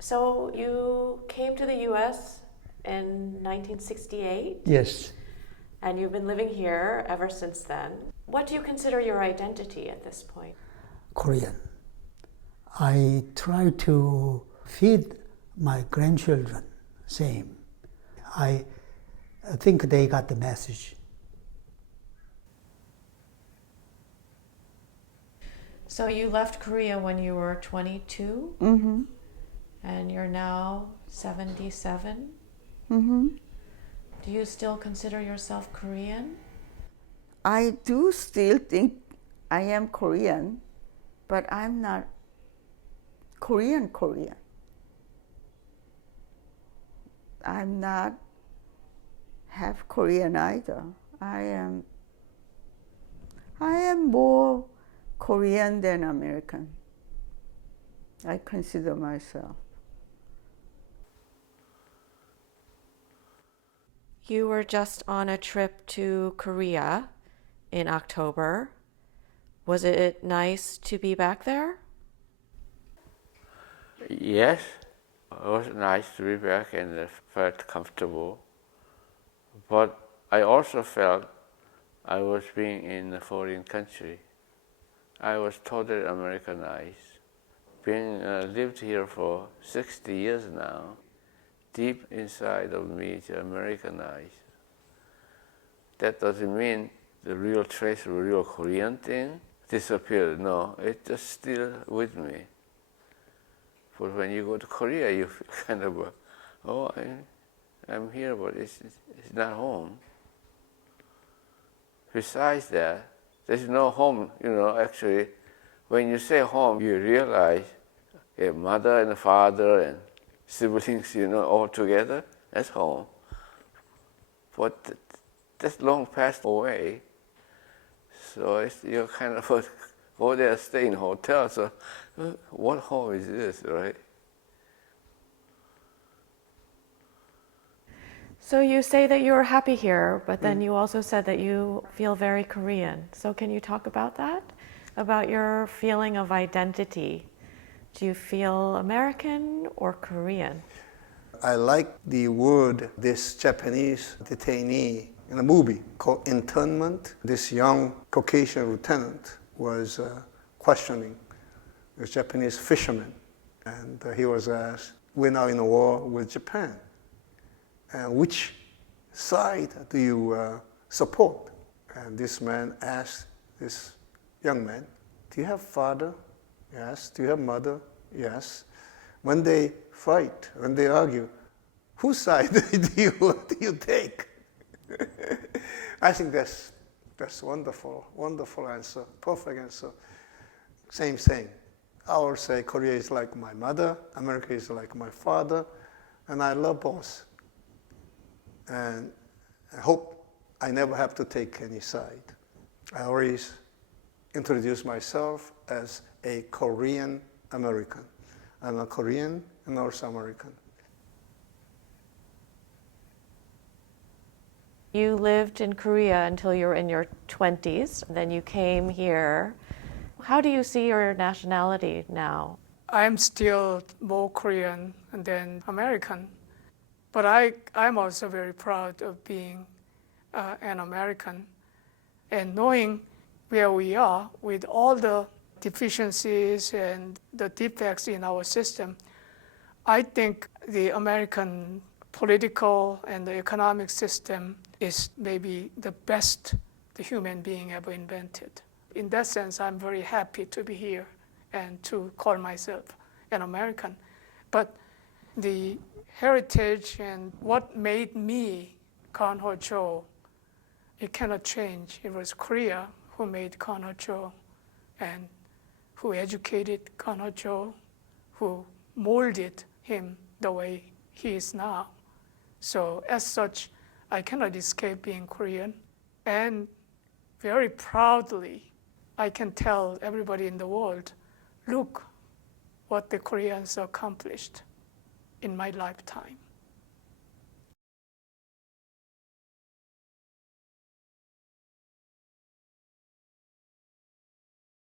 So you came to the US in 1968, Yes, and you've been living here ever since then. What do you consider your identity at this point? Korean. I try to feed my grandchildren same. I think they got the message. So you left Korea when you were 22, Mm-hmm. and you're now 77. Mm-hmm. Do you still consider yourself Korean? I do still think I am Korean, but I'm not Korean. I'm not half Korean either. I am more Korean than American. I consider myself. You were just on a trip to Korea in October. Was it nice to be back there? Yes, it was nice to be back and I felt comfortable. But I also felt I was being in a foreign country. I was totally Americanized. Being lived here for 60 years now, deep inside of me is Americanized. That doesn't mean the real trace of real Korean thing disappeared. No, it's just still with me. But when you go to Korea, you feel kind of, I'm here, but it's not home. Besides that, there's no home, actually. When you say home, you realize a mother and a father and siblings, all together, that's home. But that's long passed away. So you're kind of go there, stay in hotels. So what home is this, right? So you say that you are happy here, but then you also said that you feel very Korean. So can you talk about that? About your feeling of identity. Do you feel American or Korean? I like the word this Japanese detainee in a movie called Internment. This young Caucasian lieutenant was questioning a Japanese fisherman, and he was asked, "We're now in a war with Japan. And which side do you support?" And this man asked this young man, "Do you have father?" "Yes." "Do you have mother?" "Yes." When they fight, when they argue, whose side do you take? I think that's wonderful, wonderful answer, perfect answer. Same thing. I will say Korea is like my mother, America is like my father, and I love both. And I hope I never have to take any side. I always introduce myself as a Korean American. I'm a Korean and also American. You lived in Korea until you were in your 20s, then you came here. How do you see your nationality now? I'm still more Korean than American, but I'm also very proud of being an American and knowing where we are with all the deficiencies and the defects in our system. I think the American political and the economic system is maybe the best the human being ever invented. In that sense, I'm very happy to be here and to call myself an American. But the heritage and what made me Kan Ho-cho, it cannot change. It was Korea who made Kan Ho-cho and who educated Kan Ho-cho, who molded him the way he is now. So as such, I cannot escape being Korean. And very proudly, I can tell everybody in the world, look what the Koreans accomplished in my lifetime.